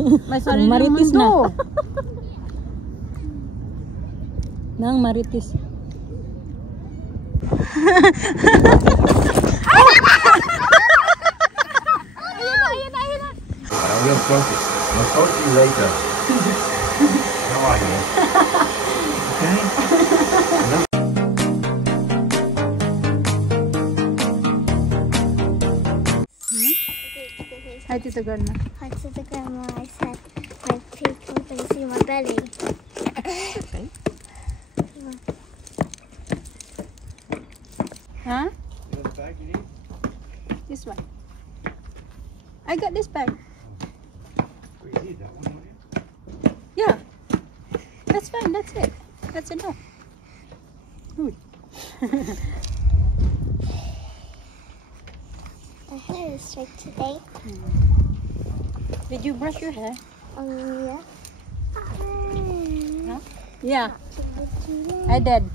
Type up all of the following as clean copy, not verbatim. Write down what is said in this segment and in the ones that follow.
May sariling Marites mundo. Nang marites. I'm real focused. I'll talk to you later. How are you? Okay? Hi, Tita Grandma. Hi to the grandma. I said my people can see my belly. Okay. Huh? This one. I got this bag. Yeah. That's fine. That's it. That's enough. Ooh. My hair is straight today. Did you brush your hair? Yeah. Huh? Yeah. I did.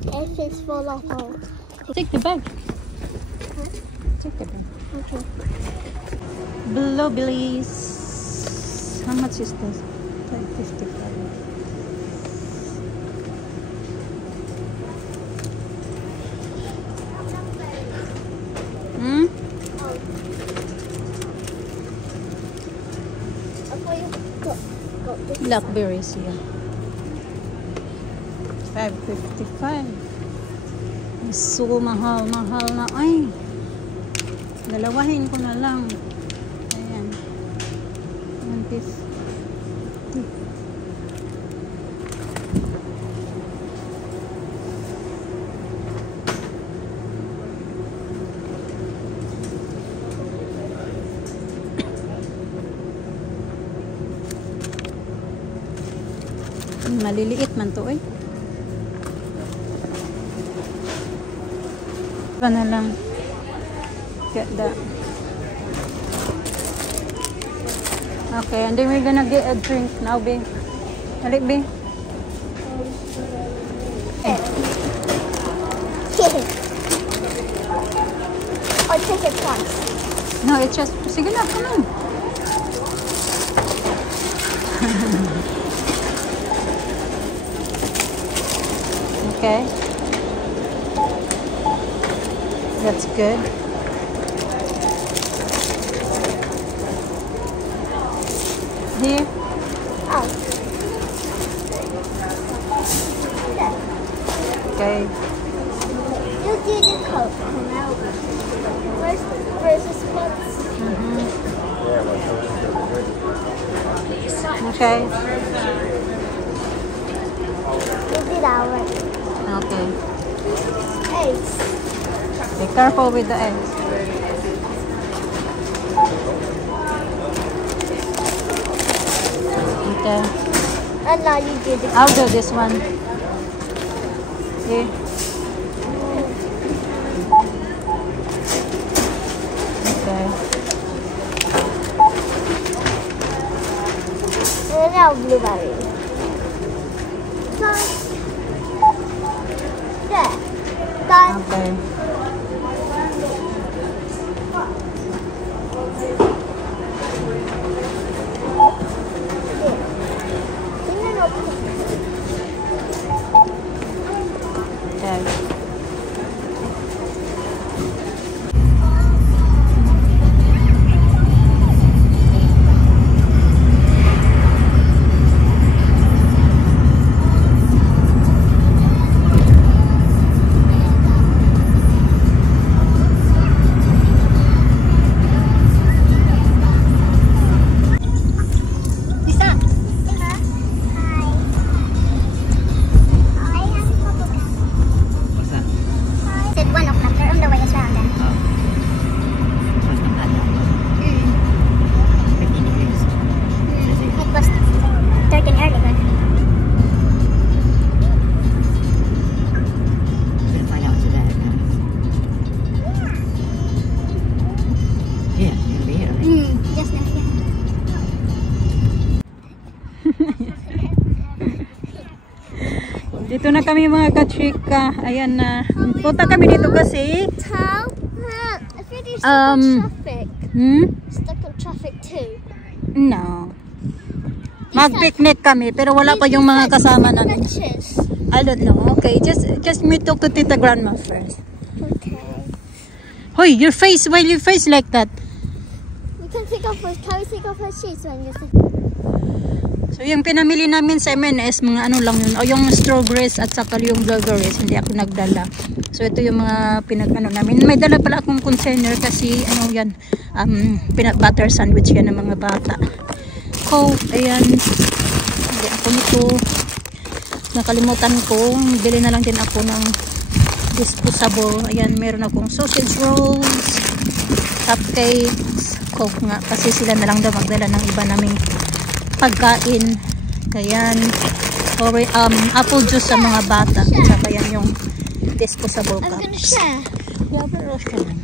If it's full of holes. Take the bag. Huh? Take the bag. Okay. Blueberries. How much is this? Like 55. Hmm? Blackberries, yeah. 5.55. So mahal na. Ay, dalawahin ko na lang. Ayan. 150. Maliliit man to, eh. Pa na lang. Get that. Okay, and then we're gonna get a drink now, babe. Halik, babe. Or take it once. No, it's just... Sige na, come on. Okay. That's good. Here. Oh. Okay. You do the coat. Where's the spots? Okay. You did ours. Okay. Eggs. Be careful with the eggs. Okay. And now you do the I'll do this one. Here. Okay. And now blueberry. Done. There. Done. Okay. Okay. Dito na kami mga kachika. Ayan na. Punta kami dito kasi If you do stuck in traffic. Stuck in traffic too. No. Mag-picnic kami pero wala pa yung mga kasama namin. Lunches. I don't know. Okay, just me talk to Tita Grandma first. Okay. Hoy, your face, why your face like that? You can take off her. Can we take off her shoes when you So yung pinamili namin sa M&S, mga ano lang yun, o yung strawberries at saka yung blueberries, hindi ako nagdala. So ito yung mga pinag-ano namin. May dala pala akong container kasi ano yan, peanut butter sandwich yan ng mga bata. Coke, ayan. Hindi ako nito. Nakalimutan ko, bili na lang din ako ng disposable. Ayan, meron akong sausage rolls, cupcakes, Coke nga, kasi sila na lang daw magdala ng iba naming pagkain. Ayan, apple juice sa mga bata. At saka yan yung disposable I'm gonna cups. share. Yeah, pero siya lang.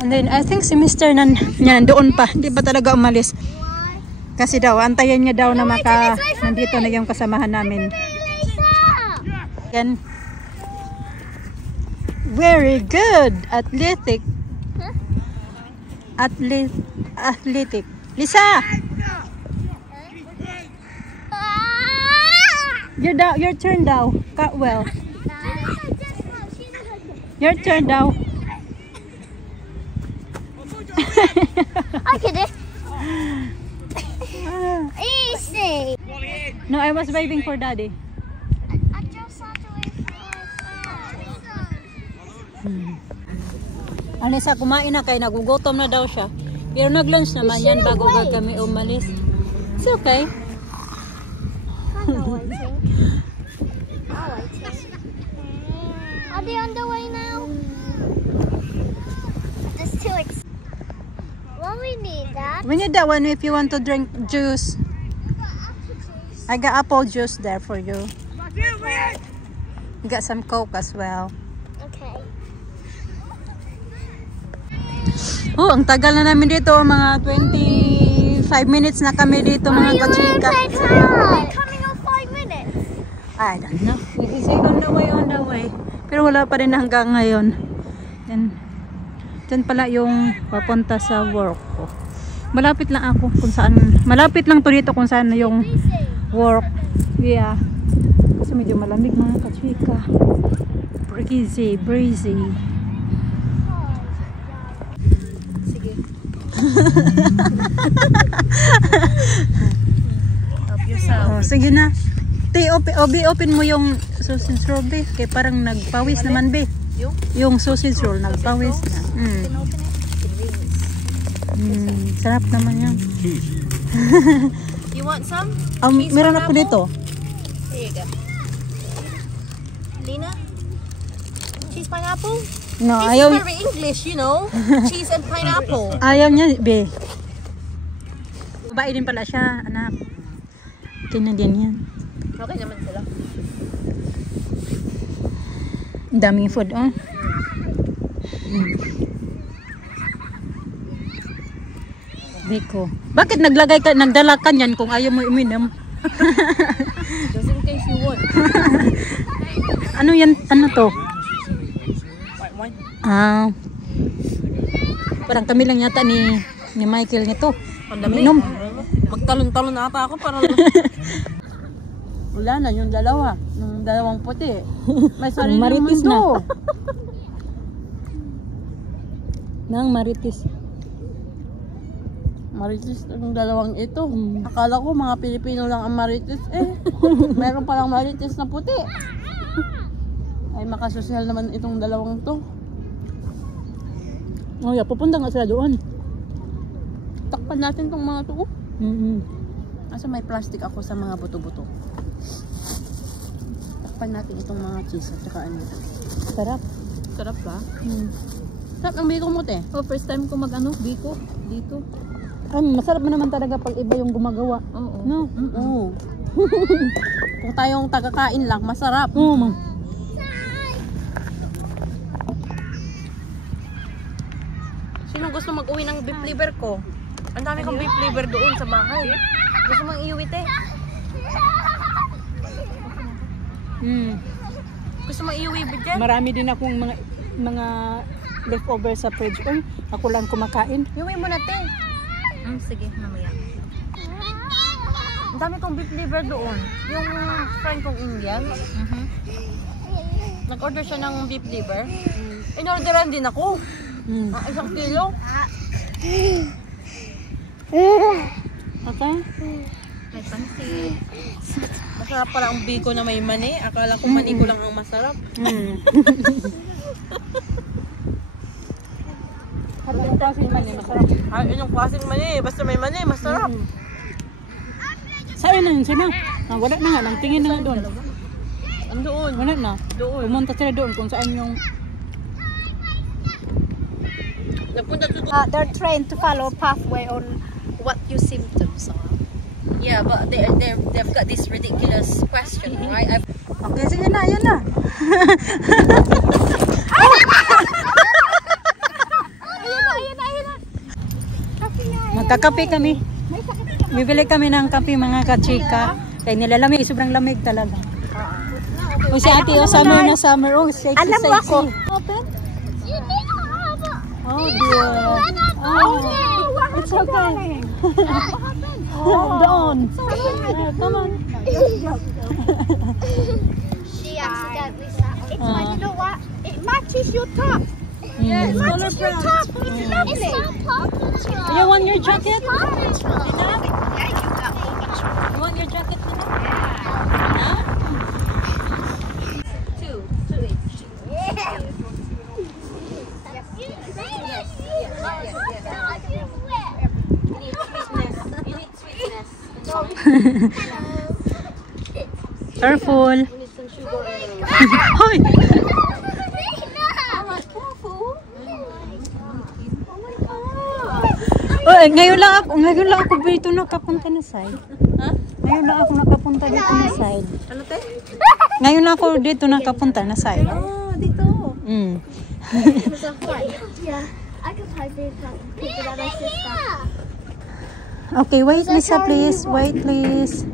And then, I think si Mr. yan, doon pa. Hindi ba talaga umalis? Kasi daw, antayin niya daw na nandito na yung kasamahan namin. Yan. Very good. Athletic. Athletic. Lisa! Your turn daw. Well. Your turn daw. I get it. Easy. No, I was waiting for Daddy. I just had to wait for Alisa, kumain na kay nagugutom na daw siya. Pero nag-lunch naman yan bago kami umalis. It's okay. I'm not waiting. I'm waiting. Are they on the way now? That's too exciting. Well, we need that. We need that one if you want to drink juice. I got apple juice there for you. You got some Coke as well. Okay. Oh, ang tagal na namin dito. Mga 25 minutes na kami dito, mga kachika. We're coming on 5 minutes. I don't know. We say on the way. Pero wala pa rin hanggang ngayon. Diyan pala yung papunta sa work ko. Malapit lang ako kung saan. Malapit lang to dito kung saan yung work. Yeah. Kasi medyo malamig mga kachika. Breezy. Sige. Oh, sige na. Open mo yung sausage roll, be. Kaya parang nagpawis naman, be. Yung sausage roll, nagpawis na. Sarap naman yan. You want some? Meron ako dito. Here you go. Lena? Cheese pineapple? No, This ayaw. is very English, you know. Cheese and pineapple. Ayaw niya, be. Babae din pala siya, anak. Canadian yan. Okay naman sila. Ang daming food, oh. Biko. Bakit nagdala ka niyan kung ayaw mo uminom? Just in case you want. Ano yan? Ano to? White wine. Parang kami lang yata ni Michael nito. Minom. Magtalon-talon na ata ako para wala na yung dalawa. Yung dalawang puti. May sarili Marites mundo. Nang Marites. Marites ang dalawang ito. Akala ko mga Pilipino lang ang Marites. Meron palang Marites na puti. Ay makasosyal naman itong dalawang to. Oh, yeah, pupunta nga sila doon. Takpan natin tong mga to. Asa may plastic ako sa mga buto-buto. Takpan natin itong mga cheese at saka ano. Sarap. Sarap ba? Sarap ng biko mo, te. Oh, first time ko mag-ano, biko dito. Masarap na naman talaga pag iba yung gumagawa. Oo. No? Oo. Kung tayong tagakain lang, masarap. Oo, ma'am. Sino gusto mag-uwi ng beef liver ko? Ang dami kong beef liver doon sa bahay. Gusto mong iuwi, te? Gusto mong iuwi, Bidyan? Marami din akong mga leftover sa fridge. Ako lang kumakain. Iuwi mo na, te. Sige, mamaya. Ang dami kong beef liver doon. Yung friend kong Indian. Nag-order siya ng beef liver. In-orderan din ako. Isang kilo. Okay. May pansit. Masarap pala ang biko na may mani. Akala ko mani ko lang ang masarap. Anong klaseng mani masarap? Ay, anong klaseng mani? Basta may mani, masarap. Saan na yun sila? Wala na nga, nang tingin na nga doon. Andoon. Wala na. Doon. Pumunta sila doon kung saan yung... Napunta to They're trained to follow pathway on what your symptoms are. Yeah, but they've got this ridiculous question, right? Okay, sige na, yan na. Magkakape kami. Bibili kami ng kape mga kachika. Kaya nilalamig, sobrang lamig talaga. O si ate, summer na summer. Oh, sexy, Alam mo ako. Open? Oh dear. Oh, It's okay. Doon. Come on. She accidentally sat. It's fine. You know what? It matches your top. Yes, It matches your top. It's lovely. It's so Paw Patrol. You want your jacket? Paw Patrol. Yeah, you got Paw Patrol. You want your jacket? Careful. Hoy! Oh, ngayon lang ako dito nakapunta na side. Ngayon lang ako nakapunta dito na side. Ano te? Ngayon lang ako dito nakapunta na side. Dito. Yeah, I could play this picture by my sister. Okay, wait Lisa please. Wait please.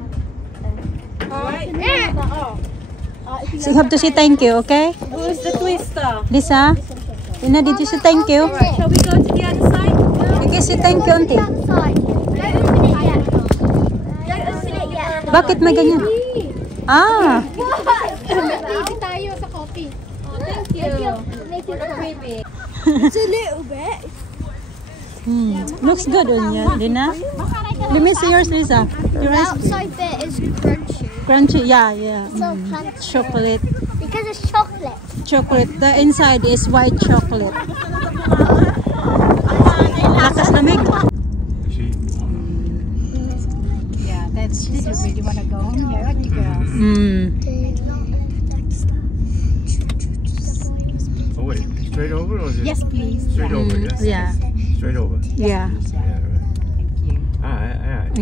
So you have to say thank you, okay? Who's the twister? Lisa? Ina, did you say thank you? Shall we go to the other side? Okay, say thank you, auntie. Outside. Don't open it yet. Don't open it yet. Bakit may ganyan? Ah! Baby tayo sa coffee. Oh, thank you. Make it creepy. It's a little bit. Looks good on you, Lina. Let me see yours, Lisa. The Yours outside bit is crunchy. crunchy, yeah. So crunchy. Chocolate. Because it's chocolate. Chocolate. The inside is white chocolate. Lakas lamig. She Yeah, that's you really want to go home here, aren't you girls? oh wait, straight over or is it? Yes, please. Straight over, yes. Yeah. Straight over. Yeah. Yeah, right. Thank you.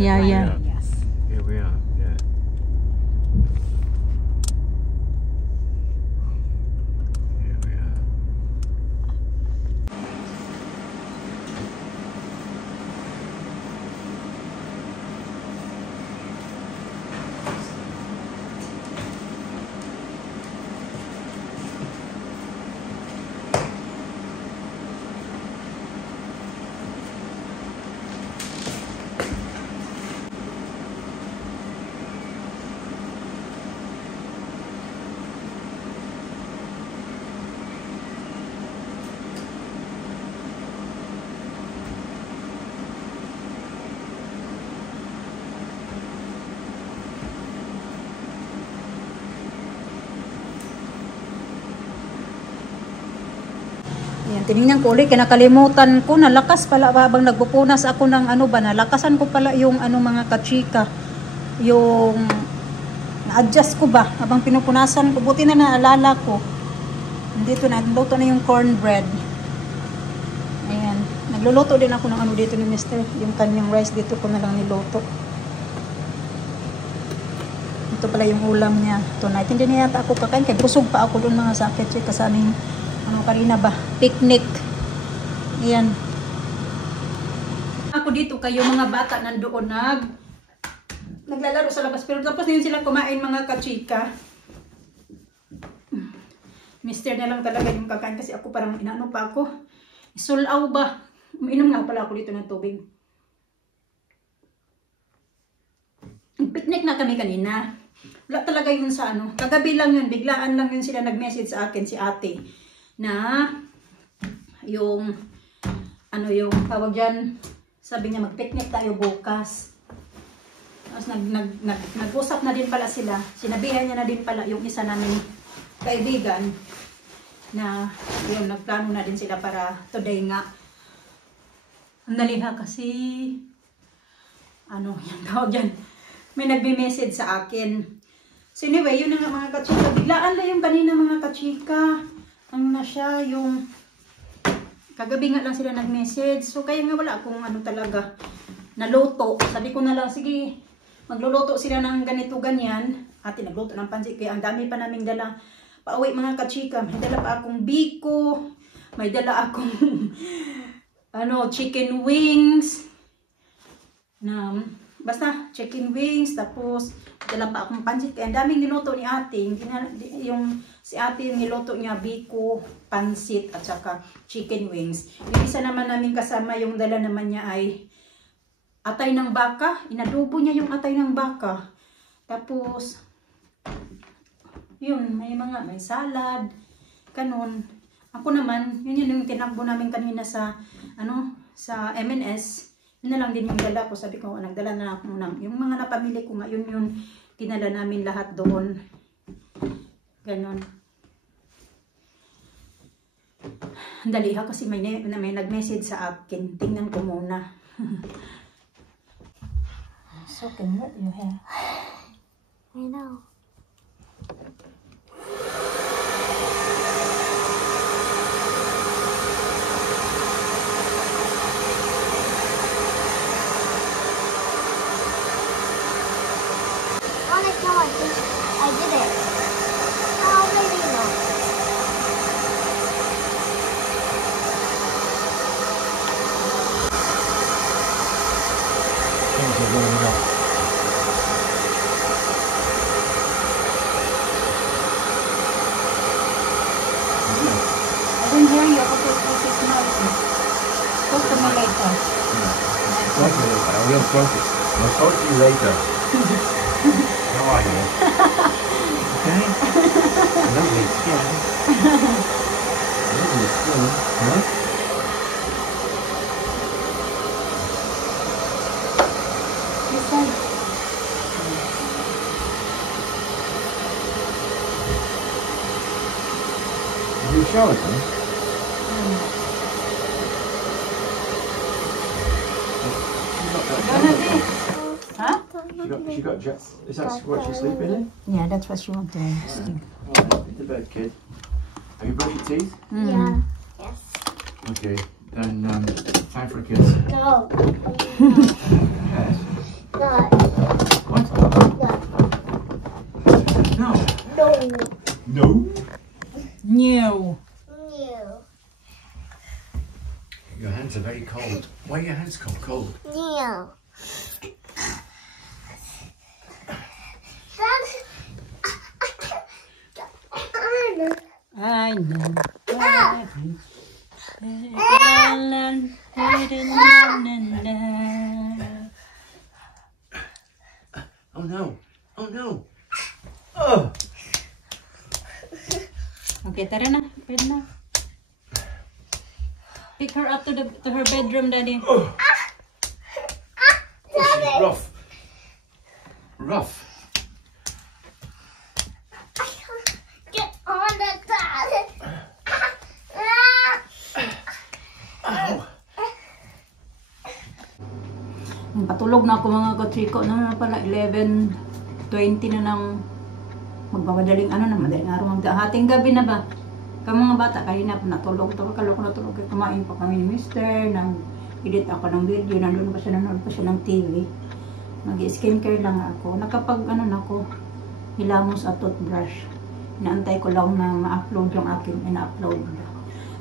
Yeah. Yes. Here we are. Yeah. Here we are. Ayan, tinignan ko ulit, kinakalimutan ko, nalakas pala habang nagpupunas ako ng nalakasan ko pala yung mga kachika, yung na-adjust ko ba, habang pinupunasan ko, buti na naalala ko, dito na, luto na yung cornbread. Ayan, nagluluto din ako ng dito ni Mr. Yung kanyang rice, dito ko na lang niluto. Ito pala yung ulam niya tonight. Hindi na yata ako kakain, kaya busog pa ako doon mga sakit, kasaming kanina ba? Picnic. Ayan. Ako dito kayo mga bata nandoon naglalaro sa labas. Pero tapos na yun sila kumain mga kachika. Mister na lang talaga yung kakain kasi ako parang inaano pa ako. Sulaw ba? Uminom nga pala ako dito ng tubig. kami kanina. Wala talaga yun sa ano. Kagabi lang yun, biglaan lang yun sila nag-message sa akin, si ate, na yung, ano yung tawag dyan, sabi niya mag-picnic tayo bukas. Tapos nag-usap na din pala sila. Sinabihan niya na din pala yung isa namin kaibigan na yun, nagplano na din sila para today nga. Ang daliha kasi, ano, yung tawag dyan, may nagbe-message sa akin. So anyway, yun na nga mga kachika. Biglaan lang yung kanina mga kachika. Ang na siya, yung kagabi nga lang sila nag-message. So kaya nga wala akong ano talaga, naluto. Sabi ko na lang, sige, magluluto sila ng ganito ganyan. Ate, nagluto ng pansit. Kaya ang dami pa naming dala. Pauwi mga kachika. May dala pa akong biko. May dala akong ano, chicken wings. Na, basta chicken wings. Tapos, dala pa akong pansit. Kaya ang daming niluto ni ate. Yung, si ate yung niluto niya biko, pansit, at saka chicken wings. Yung isa naman namin kasama, yung dala naman niya ay atay ng baka. Inadubo niya yung atay ng baka. Tapos, yun, may salad, kanon. Ako naman, yun yung tinakbo namin kanina sa, ano, sa M&S. Yun na lang din yung dala ko. Sabi ko, nagdala na ako ng, yung mga napamili ko nga, yun yung tinala namin lahat doon. Ganon. Dali ha, kasi may nag-message sa akin. Tingnan ko muna. So, can what you have? I know. I did it. How did you know? Things are warming up. I didn't hear you. Ako it's noisy. Talk to me later. Talk to you later. I will talk it. I'll talk to you later. How are you? Okay? Lovely skin. Lovely skin. Huh? Listen. Have you showered them? Gonna be. Huh? She got jets. Is that what she's sleeping in? Yeah, that's what she wants to sleep. Alright, get to bed, kid. Have you brushed your teeth? Yeah. Yes. Okay, then time for a kiss. No. Yes. No. What? No. No. No. No? New. No. Your hands are very cold. Why are your hands cold? No. I know. Oh no. Oh no. Oh. Okay, tara na. Bed na. Pick her up to her bedroom, Daddy. Oh. This is rough. Rough. Get on the toilet. Ow. Patulog na ako mga katriko. Na pala 11:20 na ng magpapadaling madaling araw. Hating gabi na ba? Kami mga bata kanina po natulog. Natulog. Kumain pa kami ni Mister. Nag-edit ako ng video. Nanonood pa siya ng TV. Mag-skincare lang ako. Nakapag ako, hilamos at toothbrush. Inaantay ko lang na ma-upload yung aking ina-upload.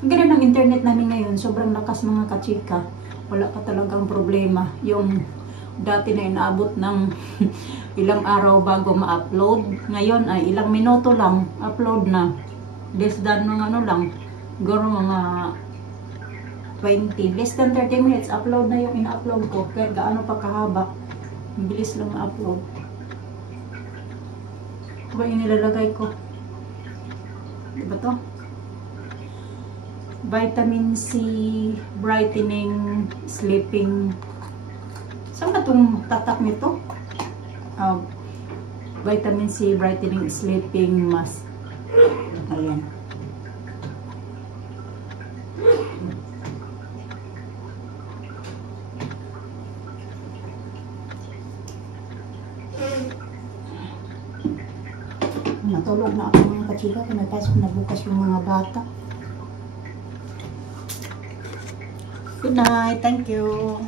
Ang ganda ng internet namin ngayon. Sobrang lakas mga kachika. Wala ka talagang problema. Yung dati na inaabot ng ilang araw bago ma-upload. Ngayon ay ilang minuto lang upload na. Less than mga lang. Siguro mga 20. Less than 30 minutes upload na yung ina-upload ko. Kaya gaano pa kahaba. Bilis lang ma-upload. Ito ba yung nilalagay ko? Diba to? Vitamin C, brightening, sleeping. Saan ba itong tatak nito? Vitamin C, brightening, sleeping mask. Ayan. Natulog na ako mga kachika. Pinapasok na bukas yung mga bata. Good night. Thank you.